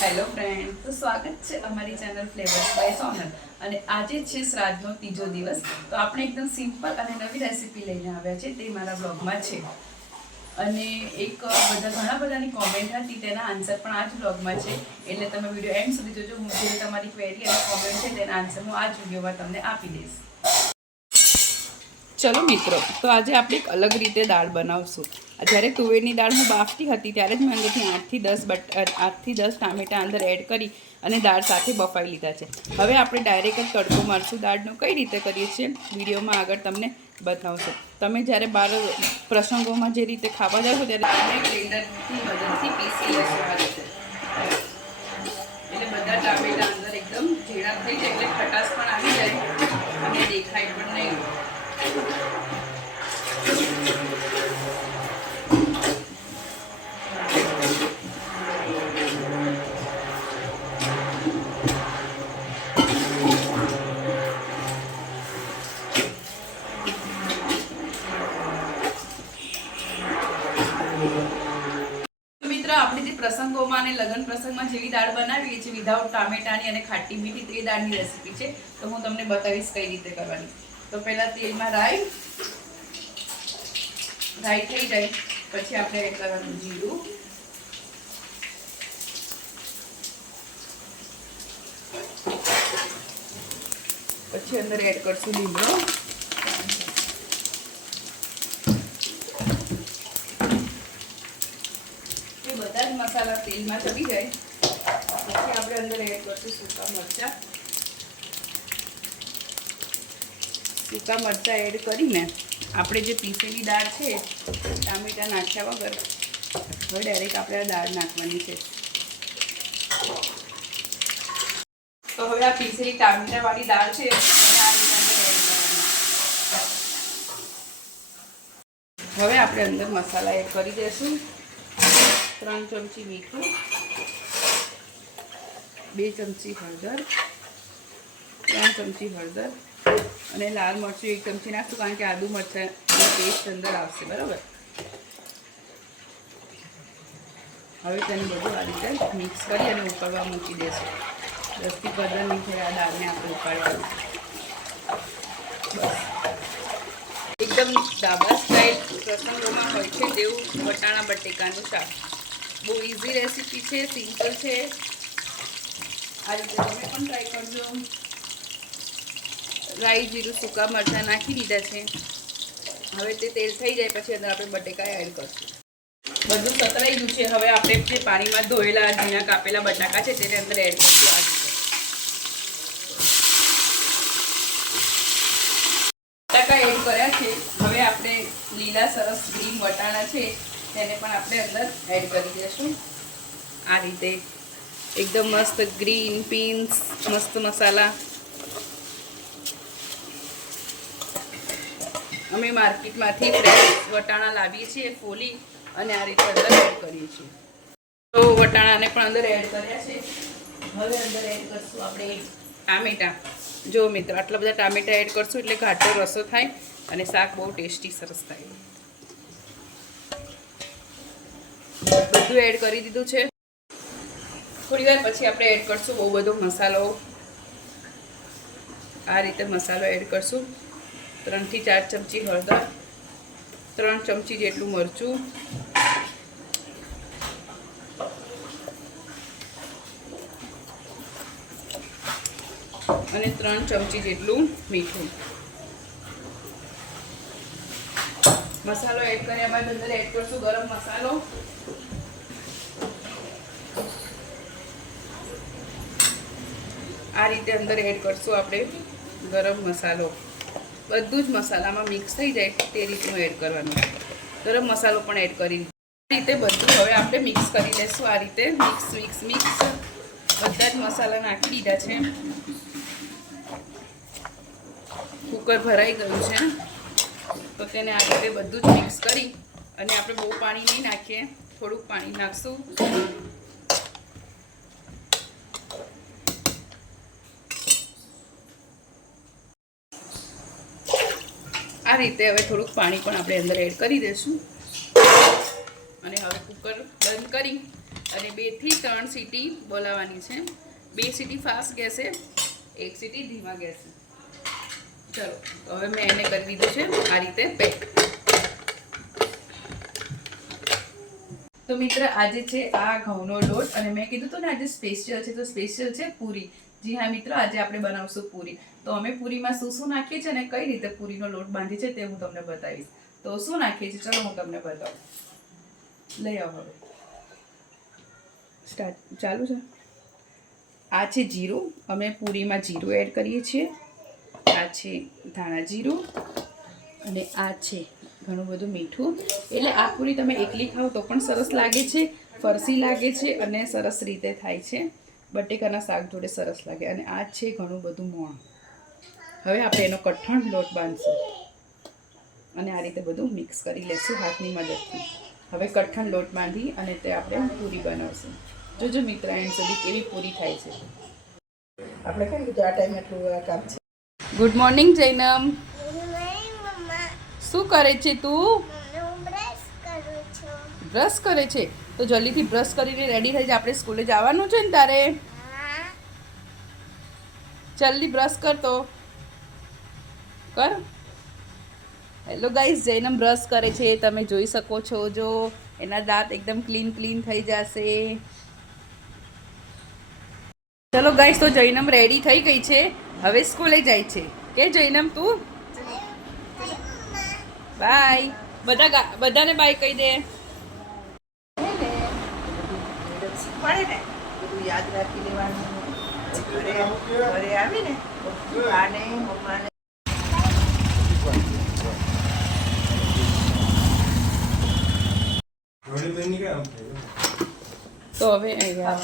Hello friend, તો સ્વાગત છે અમારી ચેનલ ફ્લેવર્સ બાય સોનલ. અને આજે છે શ્રાદ્ધનો ત્રીજો દિવસ. તો આપણે એકદમ સિમ્પલ અને નવી રેસીપી લઈને આવ્યા છે, તે મારા બ્લોગમાં છે. અને ઘણા બધાની કોમેન્ટ હતી, તેના આન્સર પણ આ જ બ્લોગમાં છે. એટલે તમે વિડીયો એન્ડ સુધી જોજો. હું જે તમારી ક્વેરી અને કોમેન્ટ છે તેના આન્સર હું આ જ વિડીયોમાં તમને આપી દઈશ. ચલો મિત્રો, તો આજે આપણે એક અલગ રીતે દાળ બનાવશું. જ્યારે તુવેરની દાળ હું બાફતી હતી ત્યારે જ મેં અંદરથી 8 થી 10 ટામેટાં અંદર એડ કરી અને દાળ સાથે બફાઈ લીધા છે. હવે આપણે ડાયરેક્ટ જ તડકો મારશું દાળનો. કઈ રીતે કરીએ છીએ વિડીયોમાં આગળ તમને બતાવશું. તમે જ્યારે બાર પ્રસંગોમાં જે રીતે ખાવા જાવ છો ત્યારે તમે બ્લેન્ડરની મદદથી પીસી લેશો આ રીતે. એટલે બધા ટામેટાં અંદર એકદમ ઝીણા થઈ જાય, એટલે ખટાશ પણ આવી જાય અને દેખાય પણ નહીં. આપણે જે પ્રસંગોમાં અને લગ્ન પ્રસંગમાં જેવી દાળ બનાવીએ છીએ વિધાઉટ ટામેટાની અને ખાટી મીઠી, તે દાળની રેસીપી છે. તો હું તમને બતાવીશ કઈ રીતે કરવાની. તો પહેલા તેલમાં રાઈ થઈ જાય પછી આપણે એડ કરવાનું જીરું, પછી અંદર એડ કરશું લીમડો, બધા જ મસાલા તેલમાં ચડી જાય પછી આપણે અંદર એડ કરશું સૂકા મરચાં એડ કરીને આપણે જે પીસેલી દાળ છે ટામેટાં નાખ્યા વગર હવે ડાયરેક્ટ આપણે આ દાળ નાખવાની છે. તો હવે આ પીસેલી ટામેટાવાળી દાળ છે એને આ રીતે અંદર એડ કરવાની. હવે આપણે અંદર મસાલા એડ કરી દઈશું. 3 ચમચી મીઠું, 2 ચમચી હળદર, 3 ચમચી હળદર અને લાલ મરચું 1 ચમચી નાખશું, કારણ કે આદુ મરચાંનો ટેસ્ટ અંદર આવશે. બરાબર. હવે તેને બધું આ રીતે મિક્સ કરી અને ઉકળવા મૂકી દઈશું. 10 થી 15 મિનિટ આ દાળને આપણે ઉકાળવાનું. બસ એકદમ ડાબા સ્ટાઇલ પ્રસંગોમાં હોય છે તેવું વટાણા બટેકાનું શાક. બહુ ઇઝી રેસીપી છે, સિમ્પલ છે. આ રીતે તમે પણ ટ્રાય કરજો. રાઈ, જીરું, સૂકા મરચાં નાખી દીધા છે. હવે તે તેલ થઈ જાય પછી અંદર આપણે બટેકા એડ કરશું. બધું સતરાઈ ગયું છે. હવે આપણે જે પાણીમાં ધોયેલા ઝીણા કાપેલા બટાકા છે તેને અંદર એડ કરશું. આ રીતે બટાકા એડ કર્યા છે. હવે આપણે લીલા સરસ ગ્રીન વટાણા છે તેને પણ આપણે અંદર એડ કરી દઈશું. આ રીતે એકદમ મસ્ત ગ્રીન પીન્સ, મસ્ત મસાલા. અમે માર્કેટમાંથી ફ્રેશ વટાણા લાવીએ છીએ ફોલી અને આ રીતે અંદર એડ કરીએ છીએ. તો વટાણાને પણ અંદર એડ કર્યા છે. હવે અંદર એડ કરશું આપણે ટામેટાં. જો મિત્રો, આટલા બધા ટામેટાં એડ કરશું એટલે ઘાટો રસો થાય અને શાક બહુ ટેસ્ટી સરસ થાય. બધું એડ કરી દીધું છે. થોડી વાર પછી આપણે એડ કરશું બહુ બધો મસાલો. આ રીતે મસાલો એડ કરશું. 3 થી 4 ચમચી હળદર, 3 ચમચી જેટલું મરચું, અને 3 ચમચી જેટલું મીઠું. મસાલો એડ કર્યા બાદ અંદર એડ કરશું ગરમ મસાલો. આ રીતે અંદર એડ કરશું આપણે ગરમ મસાલો. બધું જ મસાલામાં મિક્સ થઈ જાય તે રીતનું એડ કરવાનું. ગરમ મસાલો પણ એડ કરી આ રીતે બધું હવે આપણે મિક્સ કરી લઈશું. આ રીતે મિક્સ બધા જ મસાલા નાખી દીધા છે. કુકર ભરાઈ ગયું છે તો તેને આ રીતે બધું જ મિક્સ કરી અને આપણે બહુ પાણી નહીં નાખીએ, થોડુંક પાણી નાખશું. આ રીતે હવે થોડુંક પાણી પણ આપણે અંદર એડ કરી દઈશું અને હવે કુકર બંધ કરી અને 2 થી 3 સીટી બોલાવવાની છે. 2 સીટી ફાસ્ટ ગેસે, 1 સીટી ધીમા ગેસે. ચલો તો હવે મેં એને કરી દીધું છે આ રીતે પેક. તો મિત્ર આજે છે આ ઘઉંનો લોટ અને મેં કીધું હતું ને આજે સ્પેશિયલ છે, તો સ્પેશિયલ છે પૂરી. જી હા મિત્રો, આજે આપણે બનાવશું પૂરી. તો અમે પૂરીમાં શું શું નાખીએ છીએ અને કઈ રીતે પૂરીનો લોટ બાંધીએ છીએ તે હું તમને બતાવીશ. તો શું નાખીએ છીએ ચલો હું તમને બતાવું. લઈ આવો હવે. સ્ટાર્ટ ચાલુ છે. આ છે જીરું, અમે પૂરીમાં જીરું એડ કરીએ છીએ. આ છે ધાણા જીરું અને આ છે ઘણું બધું મીઠું. એટલે આ પૂરી તમે એકલી ખાઓ તો પણ સરસ લાગે છે, ફરસી લાગે છે અને સરસ રીતે થાય છે. બટેકાના શાક જોડે સરસ લાગે. અને આ છે ઘણું બધું મોણ. હવે આપણે એનો કઠણ લોટ બાંધશું અને આ રીતે બધું મિક્સ કરી લેશું હાથની મદદથી. હવે કઠણ લોટ બાંધી અને તે આપણે પૂરી બનાવશું. જોજો મિત્ર એન્ડ સુધી કેવી પૂરી થાય છે. આપણે કઈ કીધું આ ટાઈમ એટલું કામ છે. Good morning Jainam. શું કરે છે તું? બ્રશ કરે છે. તો જલ્દીથી બ્રશ કરીને રેડી થઈ જા, આપણે સ્કૂલે જવાનું છે ને તારે. જલ્દી બ્રશ કર તો કર. હેલો ગાઈસ, જૈનમ બ્રશ કરે છે, તમે જોઈ શકો છો. જો એના દાંત એકદમ ક્લીન થઈ જશે. ચલો ગાઈસ, તો જૈનમ રેડી થઈ ગઈ છે, હવે સ્કૂલે જાય છે. કે જૈનમ તું બાય. બધાને બાય કહી દે. શીખવાડે ને બધું યાદ રાખી લેવાનું. ઘરે આવીને આને મમ્માને તો હવે અહીંયા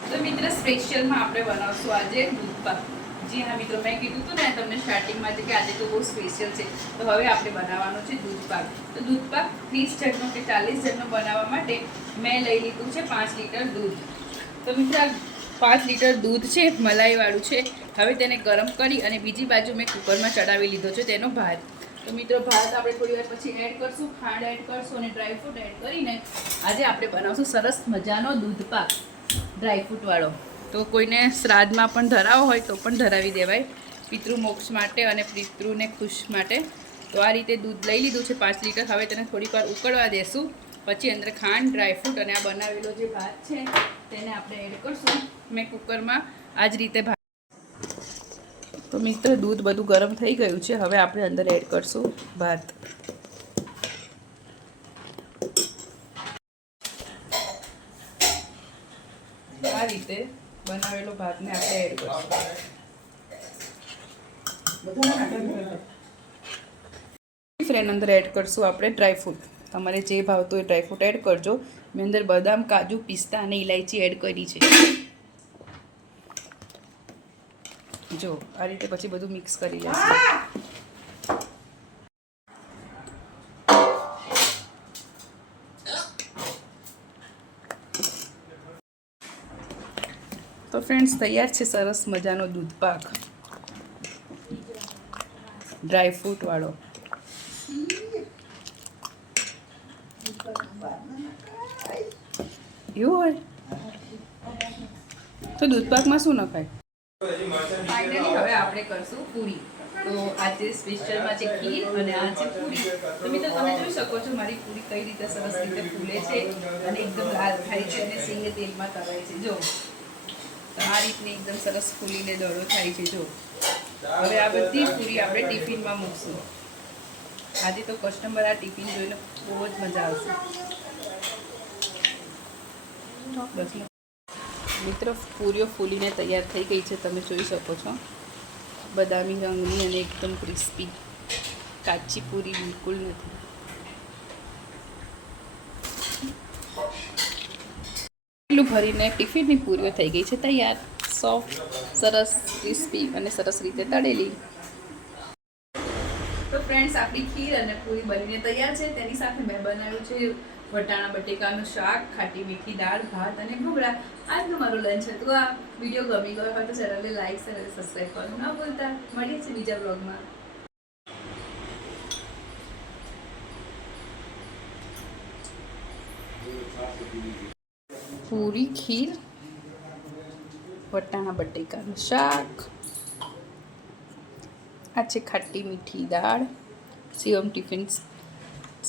તો મિત્ર સ્પેશિયલમાં આપણે બનાવશું આજે દૂધપાક. જી હા મિત્રો, મેં કીધું હતું ને તમને સ્ટાર્ટિંગમાં કે આજે તો બહુ સ્પેશિયલ છે. તો હવે આપણે બનાવવાનો છે દૂધપાક. તો દૂધપાક 30 જણનો કે 40 જણનો બનાવવા માટે મેં લઈ લીધું છે 5 લીટર દૂધ. તો મિત્ર 5 લીટર દૂધ છે, મલાઈવાળું છે. હવે તેને ગરમ કરી અને બીજી બાજુ મેં કુકરમાં ચડાવી લીધો છે તેનો ભાત. તો મિત્રો ભાત આપણે થોડી વાર પછી એડ કરશું, ખાંડ એડ કરશું અને ડ્રાયફ્રૂટ એડ કરીને આજે આપણે બનાવશું સરસ મજાનો દૂધપાક ડ્રાયફ્રૂટવાળો. તો કોઈને શ્રાદ્ધમાં પણ ધરાવો હોય તો પણ ધરાવી દેવાય, પિતૃ મોક્ષ માટે અને પિતૃને ખુશ માટે. તો આ રીતે દૂધ લઈ લીધું છે 5 લીટર. હવે તેને થોડીક વાર ઉકળવા દેશું. પછી અંદર ખાંડ, ડ્રાયફ્રૂટ અને આ બનાવેલો જે ભાત છે તેને આપણે એડ કરશું. મેં કુકરમાં આ જ રીતે ભાત. તો મિત્ર દૂધ બધું ગરમ થઈ ગયું છે. હવે આપણે અંદર એડ કરશું ભાત. આ રીતે બનાવેલો ભાતને આપણે એડ કરશું. ફ્રેન્ડ અંદર એડ કરશું આપણે ડ્રાયફ્રૂટ. તમારે જે ભાવતું હોય ડ્રાયફ્રૂટ એડ કરજો. મેં અંદર બદામ, કાજુ, પિસ્તા અને ઇલાયચી એડ કરી છે. જો આ રીતે પછી બધું મિક્સ કરી લેશું. તો ફ્રેન્ડ્સ તૈયાર છે સરસ મજાનો દૂધપાક ડ્રાયફ્રૂટ વાળો. એવું હોય તો દૂધપાકમાં શું નખાય? ફાઇનલી હવે આપણે કરશું પૂરી. તો આજે સ્પેશિયલમાં છે ખીર અને આ છે પૂરી. તો મિત્રો તમે જોઈ શકો છો મારી પૂરી કઈ રીતે સરસ રીતે ફૂલે છે અને એકદમ લાલ થાય છે અને સિંગે તેલમાં તળાય છે. જો આ રીતની એકદમ સરસ ફૂલીને દડો થાય છે. જો હવે આ બધી પૂરી આપણે ટિફિનમાં મૂકશું. આજે તો કસ્ટમર આ ટિફિન જોઈને બહુ જ મજા આવશે. બસ મિત્રો પૂરીઓ ફૂલીને તૈયાર થઈ ગઈ છે, તમે જોઈ શકો છો. બદામી રંગની અને એકદમ ક્રિસ્પી, કાચી પૂરી બિલકુલ નથી. એટલું ભરીને ટિફિનની પૂરીઓ થઈ ગઈ છે તૈયાર. સોફ્ટ, સરસ, ક્રિસ્પી અને સરસ રીતે તળેલી. તો ફ્રેન્ડ્સ આપણી ખીર અને પૂરી બનીને તૈયાર છે. તેની સાથે મેં બનાવ્યું છે વટાણા બટેકાનું શાક, ખાટી મીઠી દાળ, ભાત અને ઘૂઘરા. આજનું મારું લંચ હતું. આ વિડીયો ગમી ગયો હોય તો ચેનલને લાઈક, શેર અને સબસ્ક્રાઈબ કરવાનું ના ભૂલતા. મળીએ છીએ બીજા બ્લોગમાં. પૂરી ખીર, વટાણા બટેકાનું શાક, આ છે ખાટી મીઠી દાળ, શિવમ ટિફિન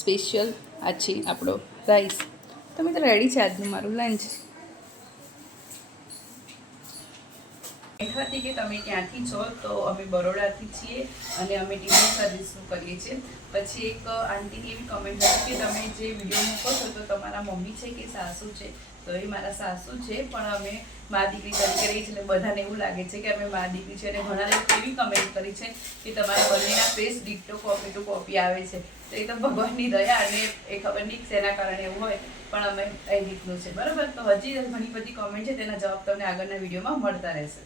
સ્પેશિયલ, આ છે આપણો રાઈસ. તો મિત્રો રેડી છે આજનું મારું લંચ. હતી કે તમે ક્યાંથી છો, તો અમે બરોડાથી છીએ અને અમે ટિફિન સર્વિસનું કરીએ છીએ. પછી એક આંટીની એવી કમેન્ટ હતી કે તમે જે વિડીયો મૂકો છો તો તમારા મમ્મી છે કે સાસુ છે? તો એ મારા સાસુ છે, પણ અમે મા દીકરી તરીકે રહી છે એટલે બધાને એવું લાગે છે કે અમે મા દીકરી છે. અને ઘણા લોકો એવી કમેન્ટ કરી છે કે તમારા બંનેના ફેસ ડિક્ટો કોપી ટુ કોપી આવે છે. તો એ તો ભગવાનની દયા, અને એ ખબર નહીં શેના કારણે એવું હોય, પણ અમે એ રીતનું છે. બરાબર, તો હજી ઘણી બધી કોમેન્ટ છે, તેના જવાબ તમને આગળના વિડીયોમાં મળતા રહેશે.